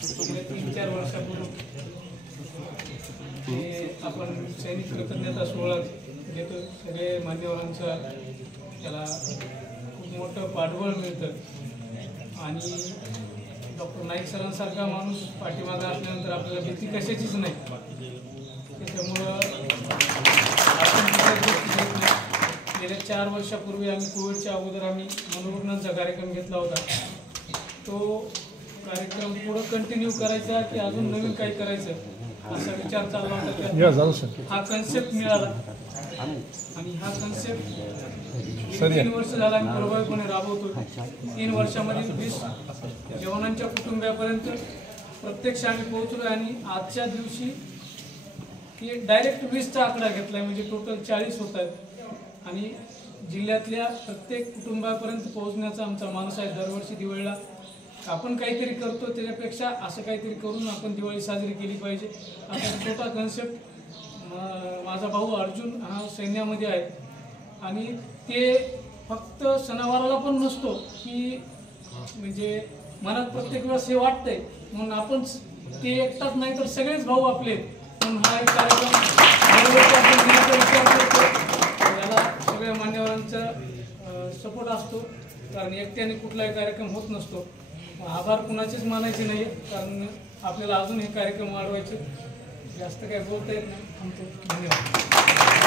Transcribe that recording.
गेल्या 3-4 वर्षापूर्वी आपण सैनिक कृतज्ञता सोहळा घेतो, सगळे मान्यवरांचा त्याला खूप मोठं पाठबळ मिळतं आणि डॉक्टर नाईक सरांसारखा माणूस पाठीमागे असल्यानंतर आपल्याला भीती कशाचीच नाही. त्याच्यामुळं गेल्या 4 वर्षापूर्वी आम्ही कोविडच्या अगोदर आम्ही मनोरुग्णांचा कार्यक्रम घेतला होता. तो कार्यक्रम पुढं कंटिन्यू करायचा की अजून नवीन काही करायचं असा विचार चालला होता. हा कन्सेप्ट मिळाला आणि हा कन्सेप्ट 3 वर्ष झाला आम्ही प्रभावीपणे राबवतो. 3 वर्षामध्ये 20 जवानांच्या कुटुंबियापर्यंत प्रत्यक्ष आम्ही पोहोचलो आणि आजच्या दिवशी डायरेक्ट 20चा आकडा घेतलाय, म्हणजे टोटल 40 होत आहेत आणि जिल्ह्यातल्या प्रत्येक कुटुंबापर्यंत पोहोचण्याचा आमचा मानस आहे. दरवर्षी दिवाळीला आपण काहीतरी करतो त्याच्यापेक्षा असं काहीतरी करून आपण दिवाळी साजरी केली पाहिजे असा छोटा कन्सेप्ट. माझा भाऊ अर्जुन हा सैन्यामध्ये आहे आणि ते फक्त सणावाराला पण नसतो की म्हणजे मनात प्रत्येक वेळेस हे वाटतंय म्हणून आपण ते एकटाच नाही तर सगळेच भाऊ आपले म्हणून हा एक कार्यक्रम घेण्याचा विचार करतो. याला सगळ्या मान्यवरांचा सपोर्ट असतो कारण एकट्याने कुठलाही कार्यक्रम होत नसतो. आभार कुणाचेच मानायचे नाही कारण आपल्याला अजून हे कार्यक्रम वाढवायचे. जास्त काय बोलता येत नाही. धन्यवाद.